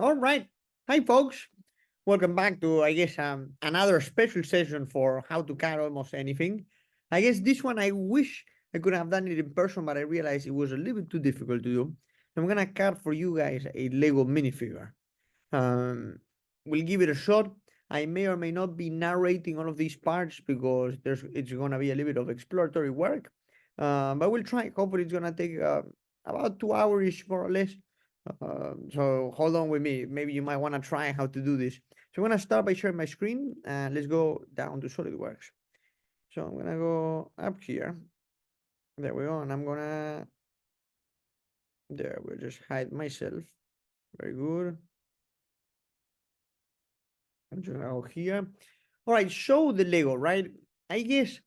All right. Hi, folks. Welcome back to, I guess, another special session for how to CAD almost anything. I guess this one I wish I could have done it in person, but I realized it was a little bit too difficult to do. I'm gonna CAD for you guys a Lego minifigure. Um, we'll give it a shot. I may or may not be narrating all of these parts because it's gonna be a little bit of exploratory work. But we'll try. Hopefully, it's gonna take about 2 hours more or less. So hold on with me. Maybe you might want to try how to do this. So I'm gonna start by sharing my screen and let's go down to SolidWorks. So I'm gonna go up here. There we go, and I'm gonna there. We'll just hide myself. Very good. I'm just gonna go here. All right, show the Lego, right? I guess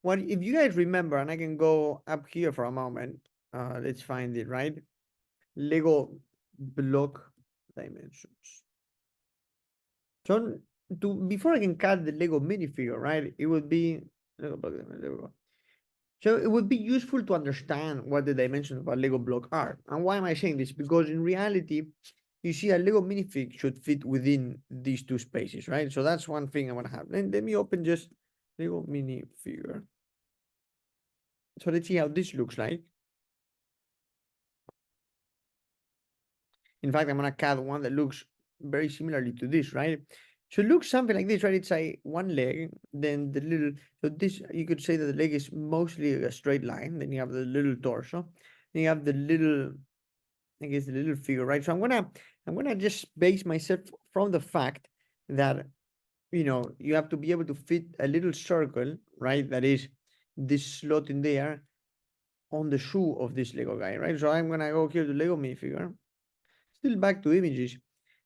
what if you guys remember, and I can go up here for a moment. Let's find it, right? Lego block dimensions. So to before I can cut the Lego minifigure, right? It would be Lego block dimension, there we go. So it would be useful to understand what the dimensions of a Lego block are. And why am I saying this? Because in reality, you see a Lego minifig should fit within these two spaces, right? So that's one thing I want to have. Then let me open just Lego minifigure. So let's see how this looks like. In fact, I'm gonna cut one that looks very similarly to this, right? So it looks something like this, right? It's a one leg, then the little, so this, you could say that the leg is mostly a straight line. Then you have the little torso, then you have the little, I guess the little figure, right? So I'm gonna just base myself from the fact that, you have to be able to fit a little circle, right? That is this slot in there on the shoe of this Lego guy, right? So I'm gonna go here to Lego minifigure, still back to images,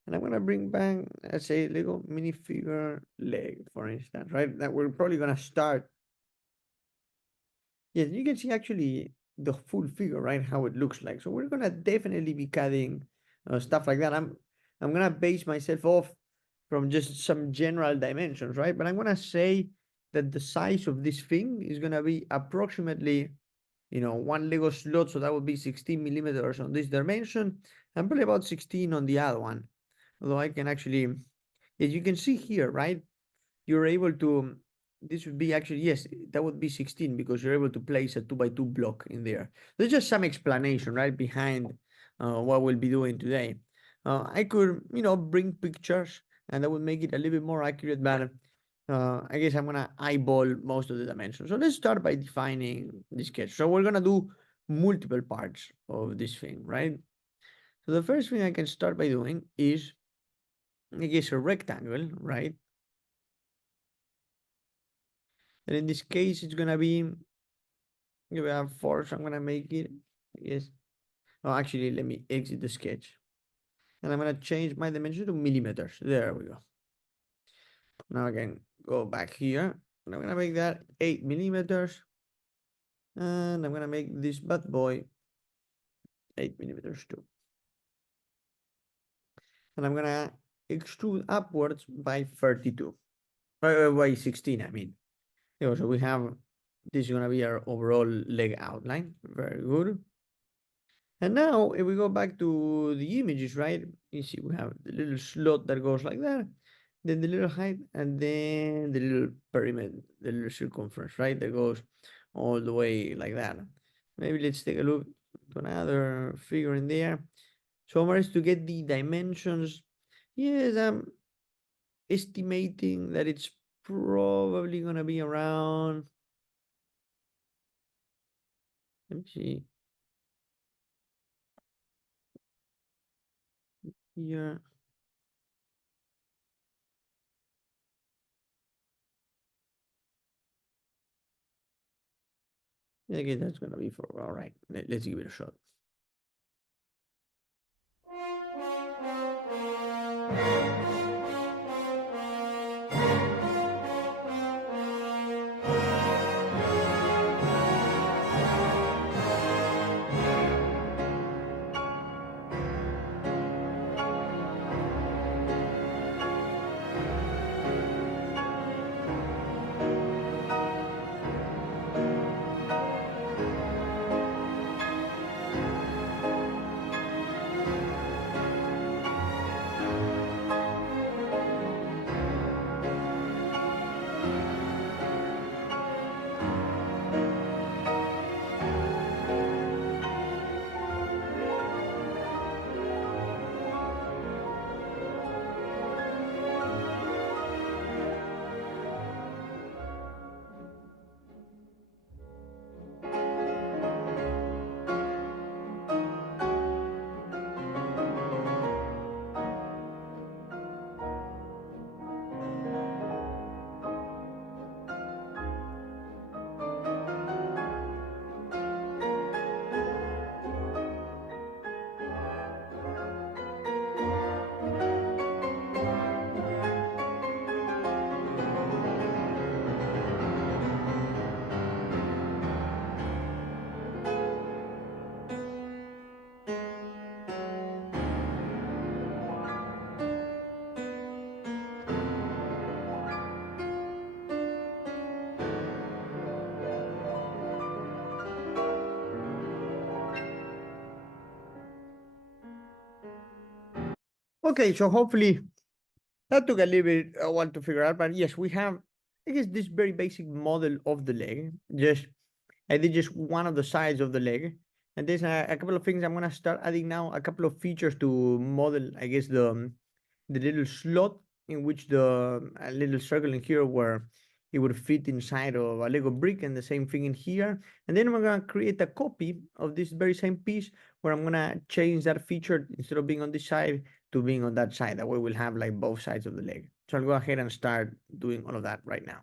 and I'm gonna bring back, let's say, Lego minifigure leg, for instance, right? That we're probably gonna start. Yes, you can see actually the full figure, right? How it looks like. So we're gonna definitely be cutting stuff like that. I'm gonna base myself off from just some general dimensions, right? But I'm gonna say that the size of this thing is gonna be approximately, one Lego slot, so that would be 16 millimeters on this dimension, and probably about 16 on the other one. Although I can actually, as you can see here, right, you're able to, this would be actually, yes, that would be 16 because you're able to place a 2x2 block in there. There's just some explanation, right, behind what we'll be doing today. I could, bring pictures and that would make it a little bit more accurate, but I guess I'm gonna eyeball most of the dimensions. So let's start by defining the sketch. So we're gonna do multiple parts of this thing, right? So the first thing I can start by doing is, I guess, a rectangle, right? And in this case, it's gonna be, we have four, so I'm gonna make it, yes. Oh, actually, let me exit the sketch. And I'm gonna change my dimension to millimeters. There we go. Now I can go back here. And I'm gonna make that 8 millimeters. And I'm gonna make this bad boy 8 millimeters too. And I'm gonna extrude upwards by 32. By 16, I mean. So we have, this is gonna be our overall leg outline. Very good. And now if we go back to the images, right? You see we have the little slot that goes like that, then the little height, and then the little perimeter, the little circumference, right? That goes all the way like that. Maybe let's take a look to another figure in there. So Maris, to get the dimensions, yes, I'm estimating that it's probably gonna be around, let me see here. Okay, that's gonna be for, all right. Let's give it a shot. Okay, so hopefully that took a little bit a while to figure out, but yes, we have, I guess, this very basic model of the leg. Just I did just one of the sides of the leg, and there's a couple of things I'm gonna start adding now. A couple of features to model, I guess, the little slot in which the a little circle in here where it would fit inside of a Lego brick, and the same thing in here. And then I'm gonna create a copy of this very same piece where I'm gonna change that feature instead of being on this side to being on that side. That way we'll have like both sides of the leg. So I'll go ahead and start doing all of that right now.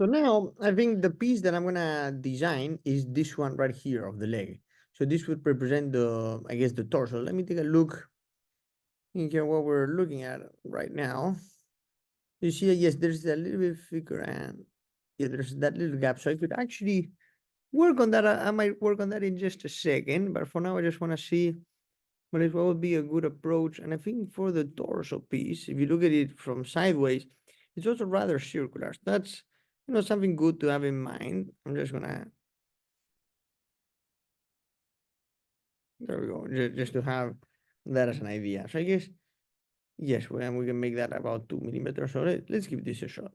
So now I think the piece that I'm gonna design is this one right here of the leg. So this would represent the, I guess, the torso. Let me take a look in here what we're looking at right now. You see, yes, there's a little bit thicker and yeah, there's that little gap. So I could actually work on that. I might work on that in just a second, but for now I just want to see what would be a good approach. And I think for the torso piece, if you look at it from sideways, it's also rather circular. So that's, something good to have in mind. I'm just gonna, there we go, just to have that as an idea. So I guess, yes, we can make that about 2 millimeters. So let's give this a shot.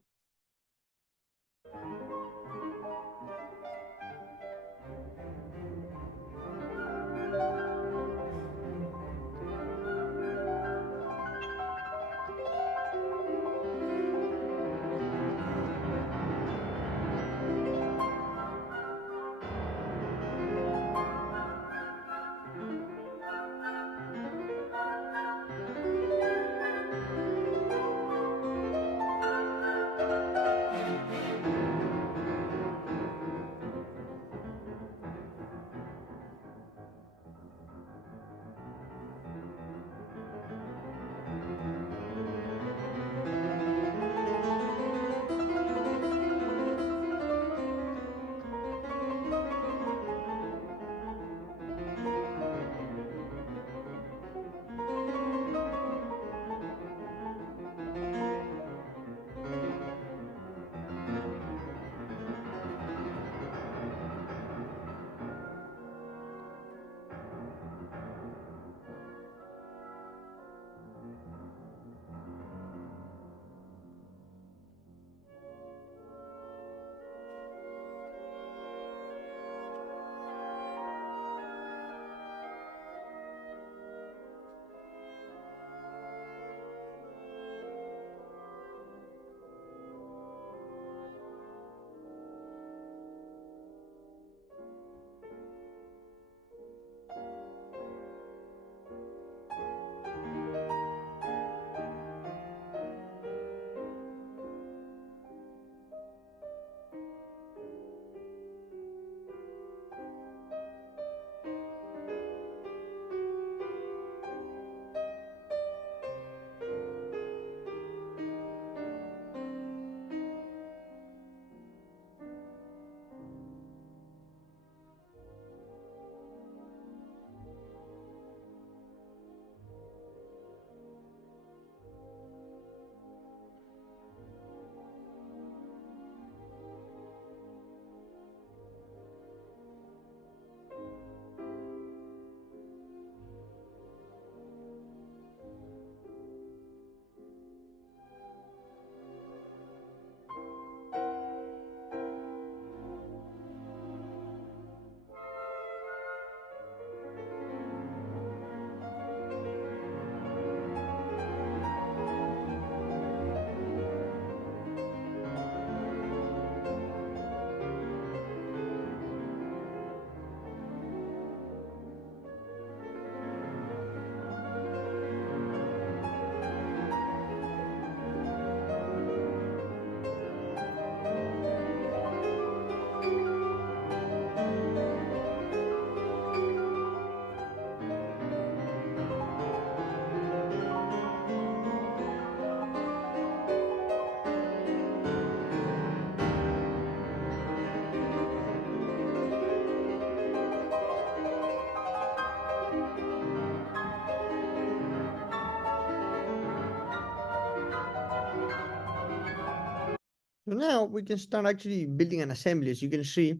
So now we can start actually building an assembly, as you can see.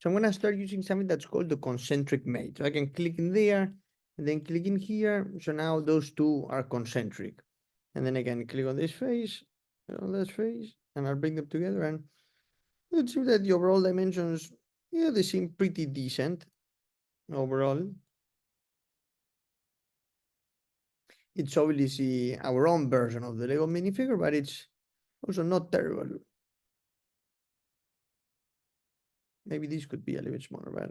So I'm gonna start using something that's called the concentric mate. So I can click in there and then click in here. So now those two are concentric. And then I can click on this face, on this face, and I'll bring them together. And it seems that the overall dimensions, yeah, they seem pretty decent overall. It's obviously our own version of the Lego minifigure, but it's also not terrible. Maybe this could be a little bit smaller, but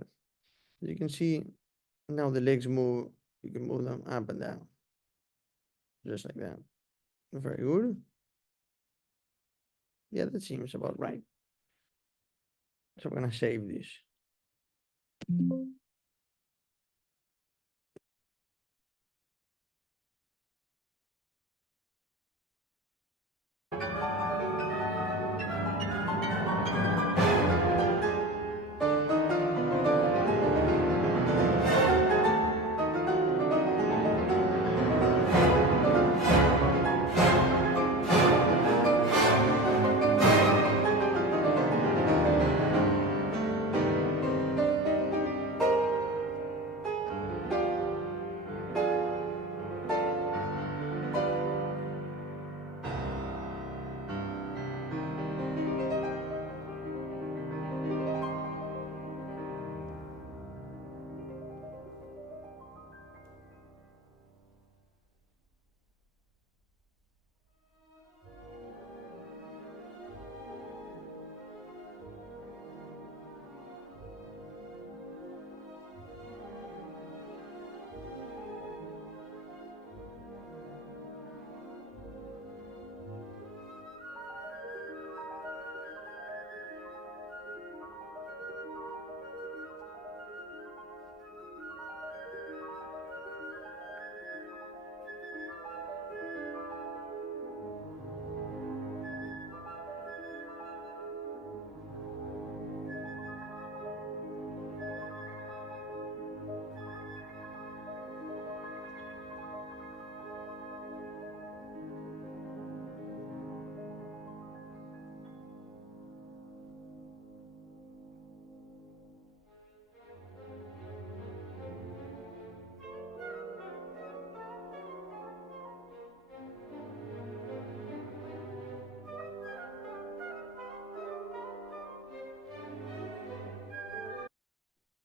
as you can see, now the legs move. You can move them up and down, just like that. Very good. Yeah, that seems about right. So I'm gonna save this.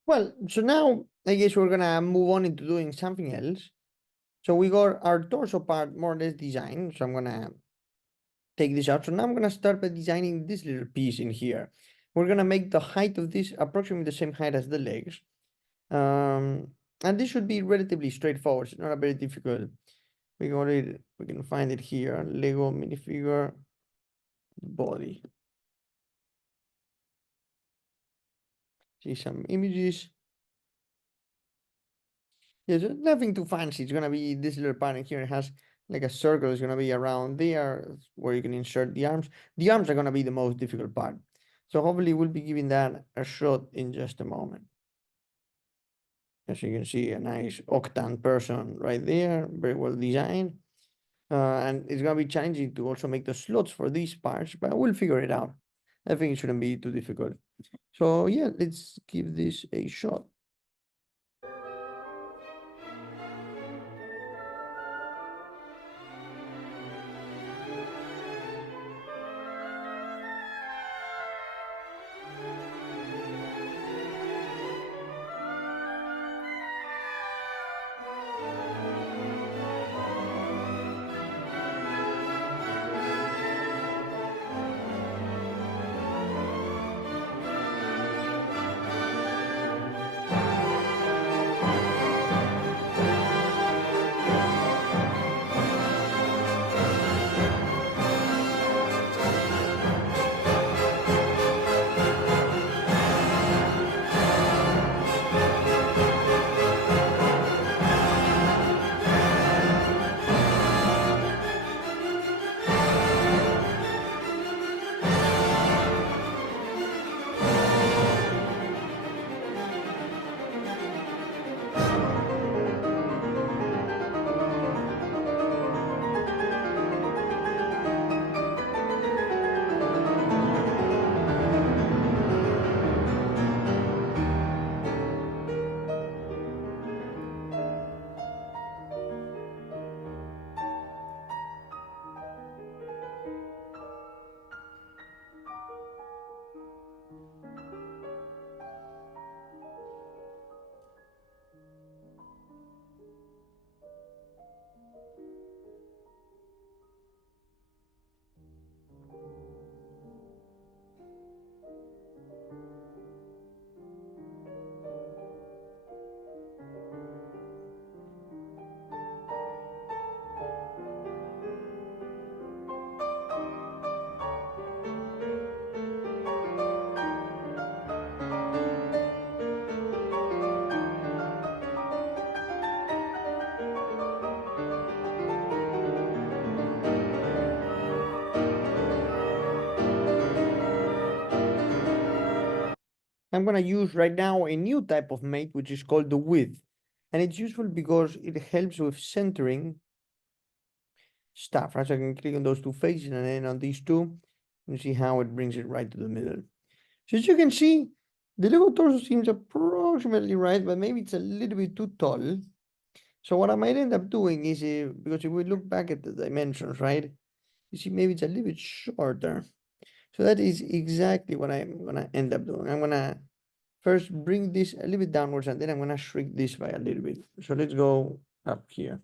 Well, so now I guess we're gonna move on into doing something else. So we got our torso part more or less designed. So I'm gonna take this out. So now I'm gonna start by designing this little piece in here. We're gonna make the height of this approximately the same height as the legs. And this should be relatively straightforward. It's not a very difficult. We got it. We can find it here. Lego minifigure body. See some images. There's nothing too fancy. It's gonna be this little panel here. It has like a circle. It's gonna be around there where you can insert the arms. The arms are gonna be the most difficult part. So hopefully we'll be giving that a shot in just a moment. As you can see, a nice octane person right there, very well designed. And it's gonna be challenging to also make the slots for these parts, but we'll figure it out. I think it shouldn't be too difficult. So yeah, let's give this a shot. I'm gonna use right now a new type of mate, which is called the width. And it's useful because it helps with centering stuff, right? So I can click on those two faces and then on these two, and see how it brings it right to the middle. So as you can see, the Lego torso seems approximately right, but maybe it's a little bit too tall. So what I might end up doing is, because if we look back at the dimensions, right? You see, maybe it's a little bit shorter. So that is exactly what I'm gonna end up doing. I'm gonna first bring this a little bit downwards, and then I'm gonna shrink this by a little bit. So let's go up here.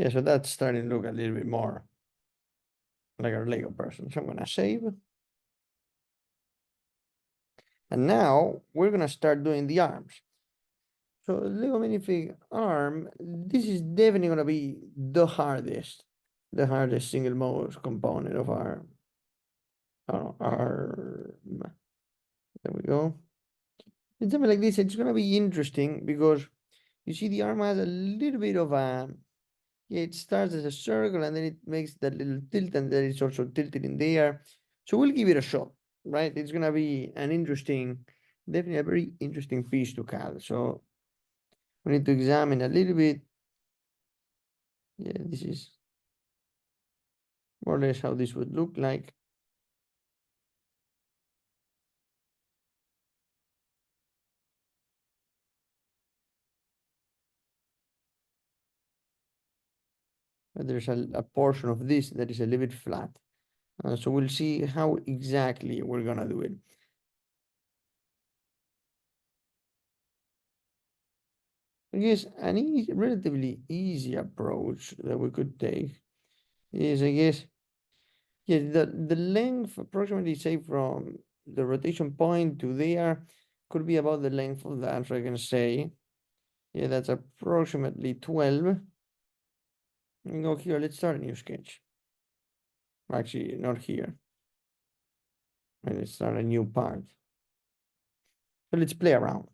Yeah, so that's starting to look a little bit more like a Lego person. So I'm gonna save. And now we're gonna start doing the arms. So Lego minifig arm, this is definitely gonna be the hardest single most component of our arm. There we go. It's something like this. It's gonna be interesting because you see the arm has a little bit of a, yeah, it starts as a circle and then it makes that little tilt and then it's also tilted in the air. So we'll give it a shot, right? It's gonna be an interesting, definitely a very interesting piece to CAD. So we need to examine a little bit. Yeah, this is more or less how this would look like. But there's a portion of this that is a little bit flat. So we'll see how exactly we're gonna do it. I guess an relatively easy approach that we could take is, I guess, yeah, the length approximately, say, from the rotation point to there could be about the length of that. So I can say, yeah, that's approximately 12. And go here, let's start a new sketch. Actually, not here. And let's start a new part. So let's play around.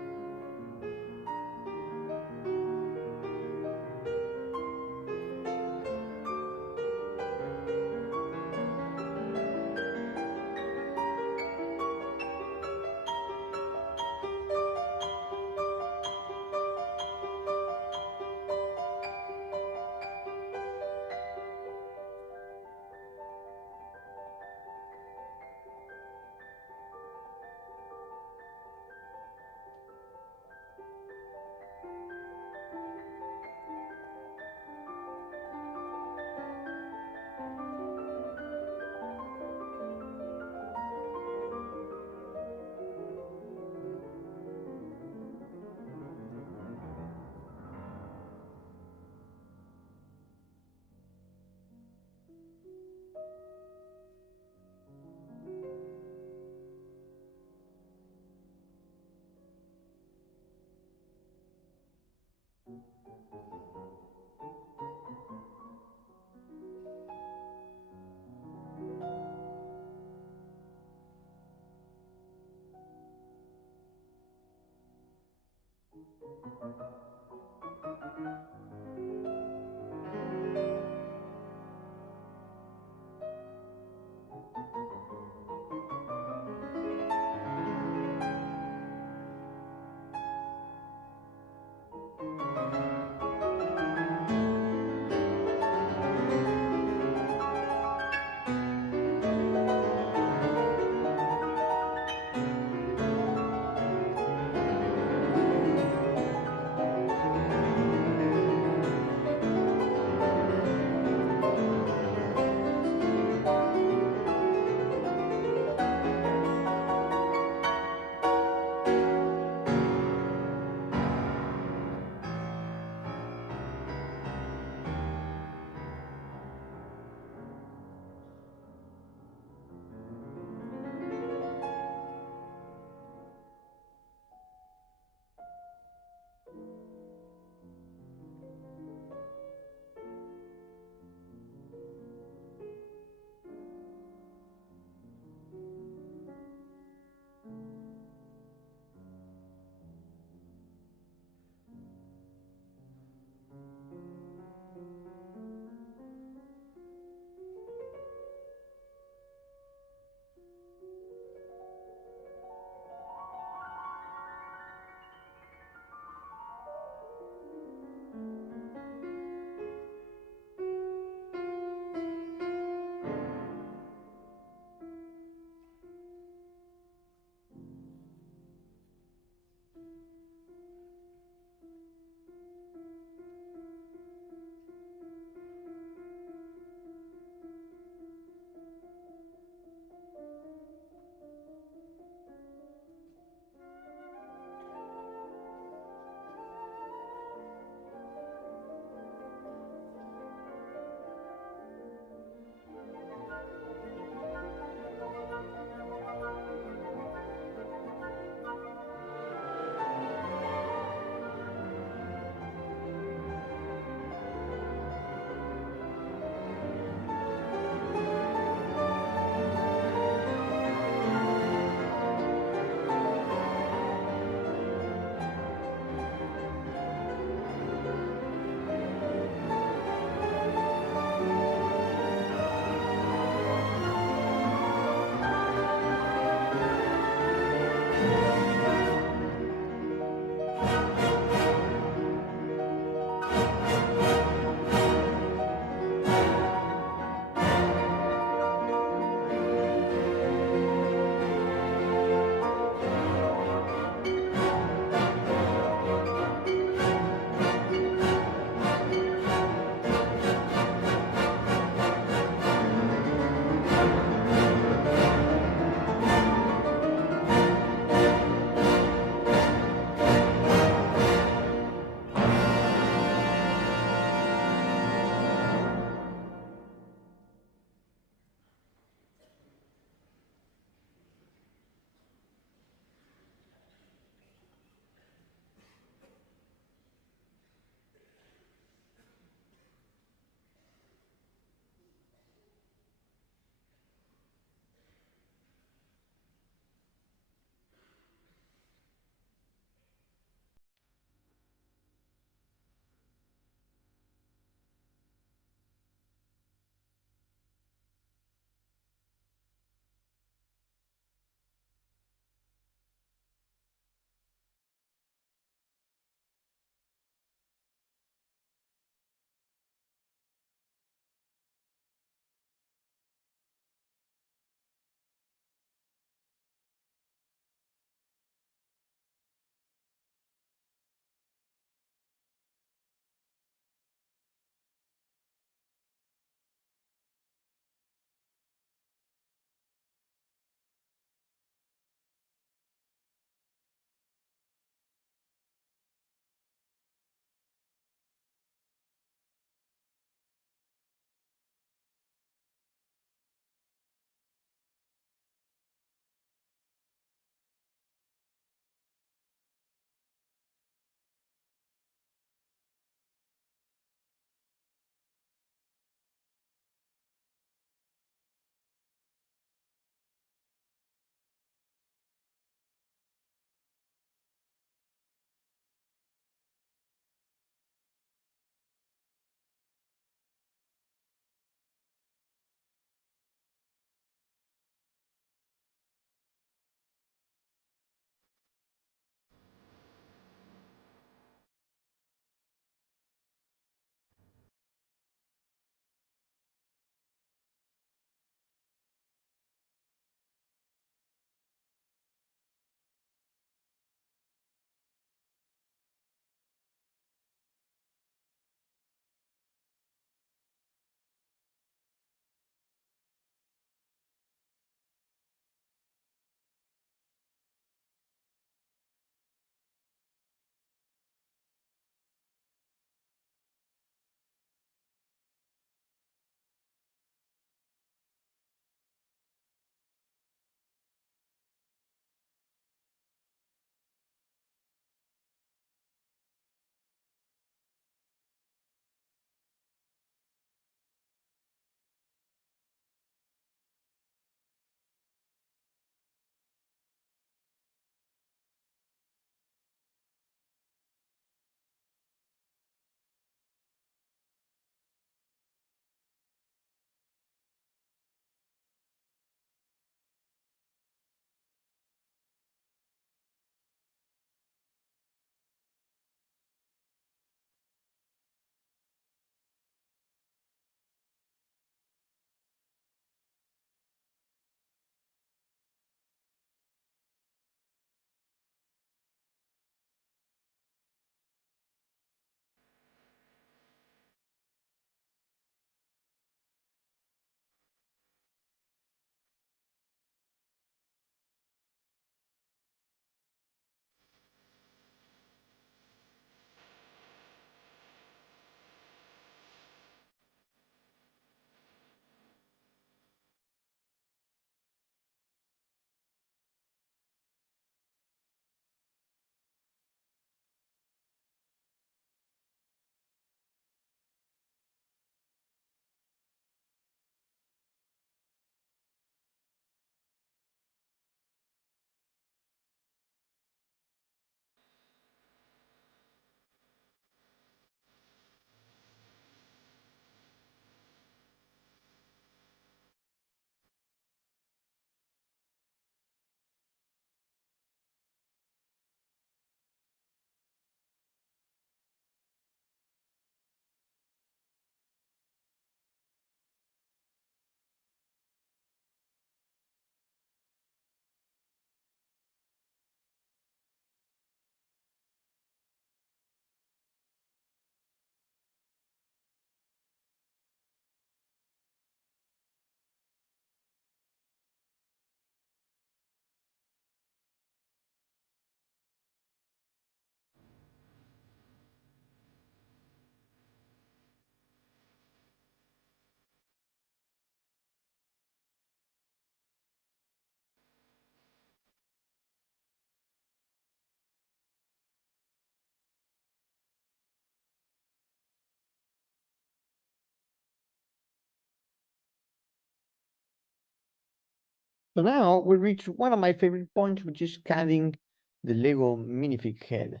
So now we reach one of my favorite points, which is CADing the Lego minifig head.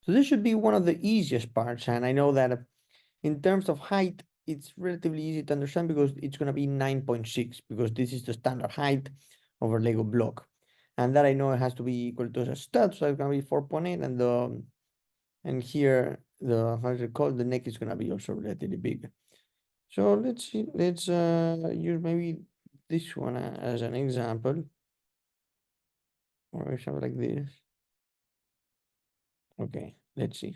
So this should be one of the easiest parts, and I know that in terms of height, it's relatively easy to understand because it's going to be 9.6 because this is the standard height of a Lego block. And that I know it has to be equal to a stud, so it's going to be 4.8, and the and here the how is it called, the neck is going to be also relatively big. So let's see, let's use maybe this one as an example, or something like this. Okay, let's see.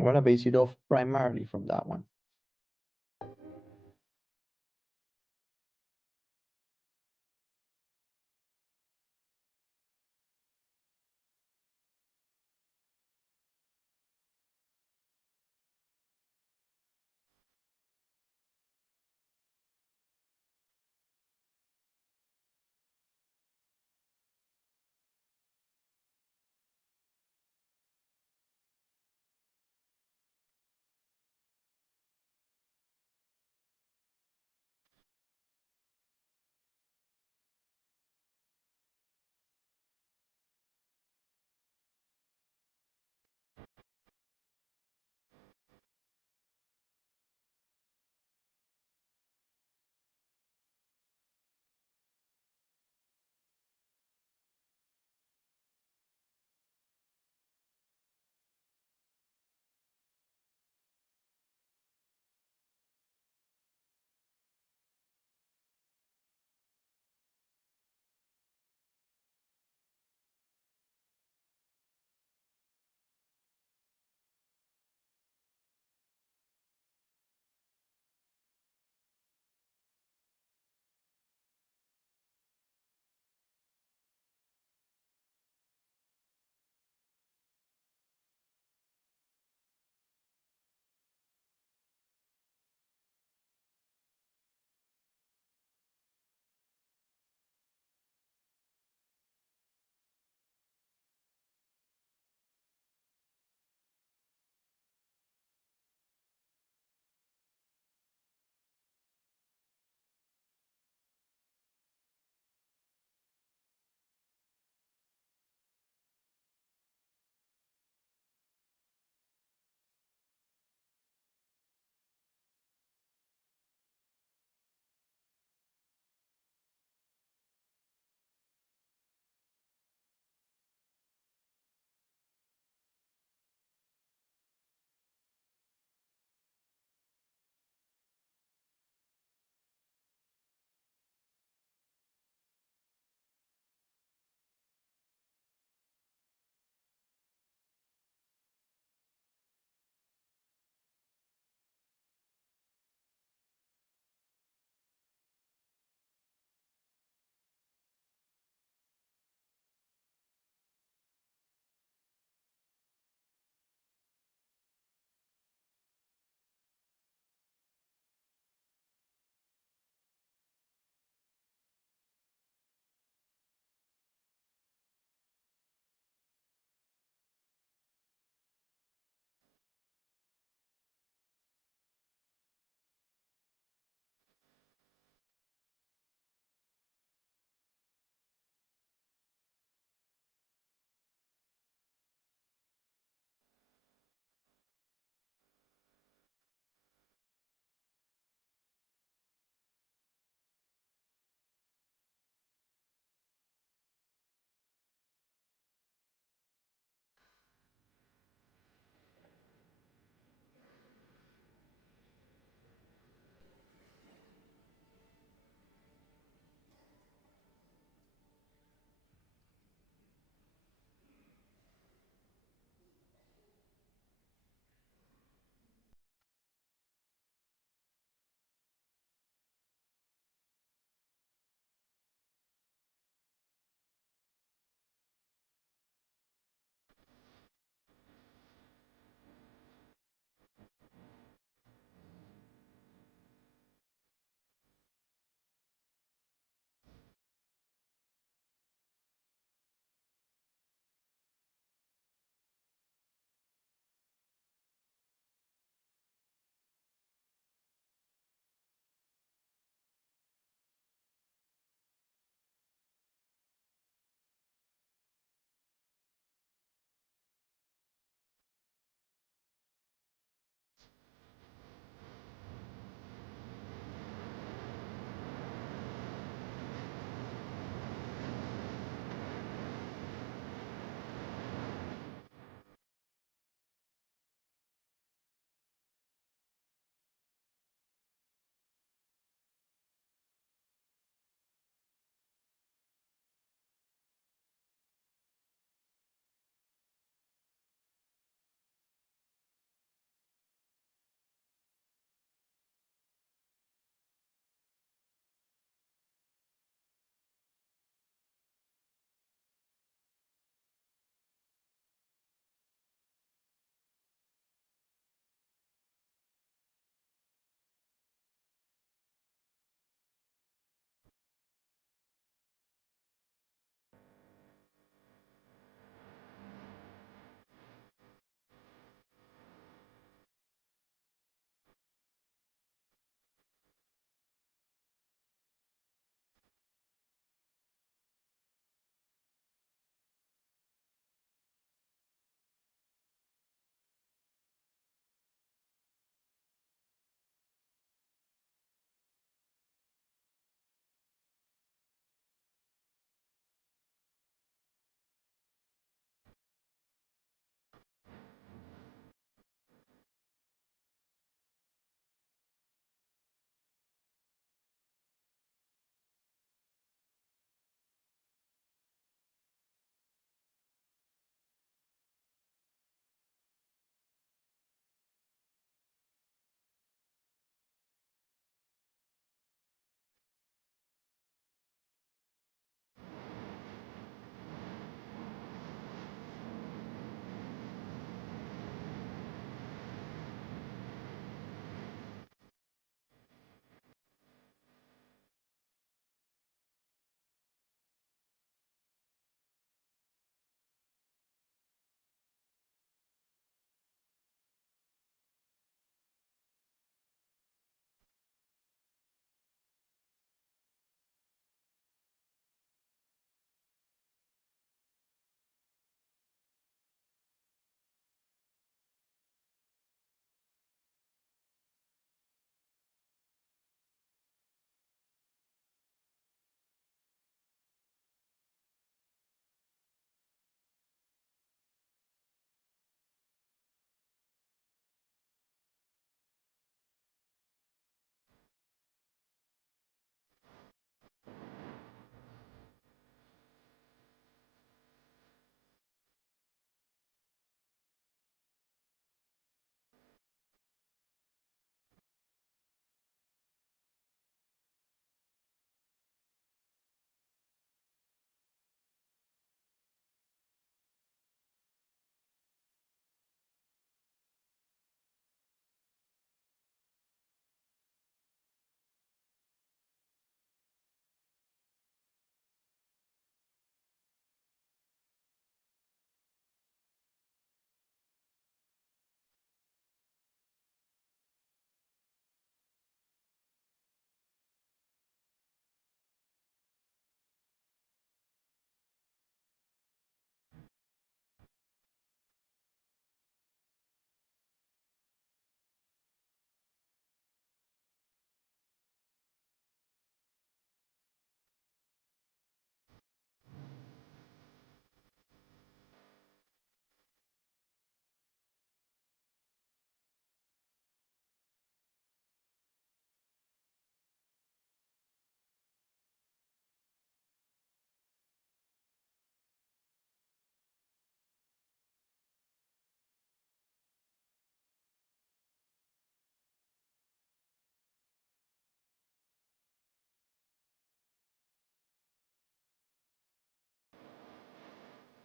I'm gonna base it off primarily from that one.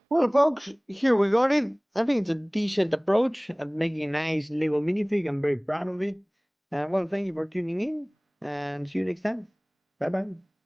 Well, folks, here we got it. I think it's a decent approach at making a nice Lego minifig. I'm very proud of it. Well, thank you for tuning in and see you next time. Bye bye.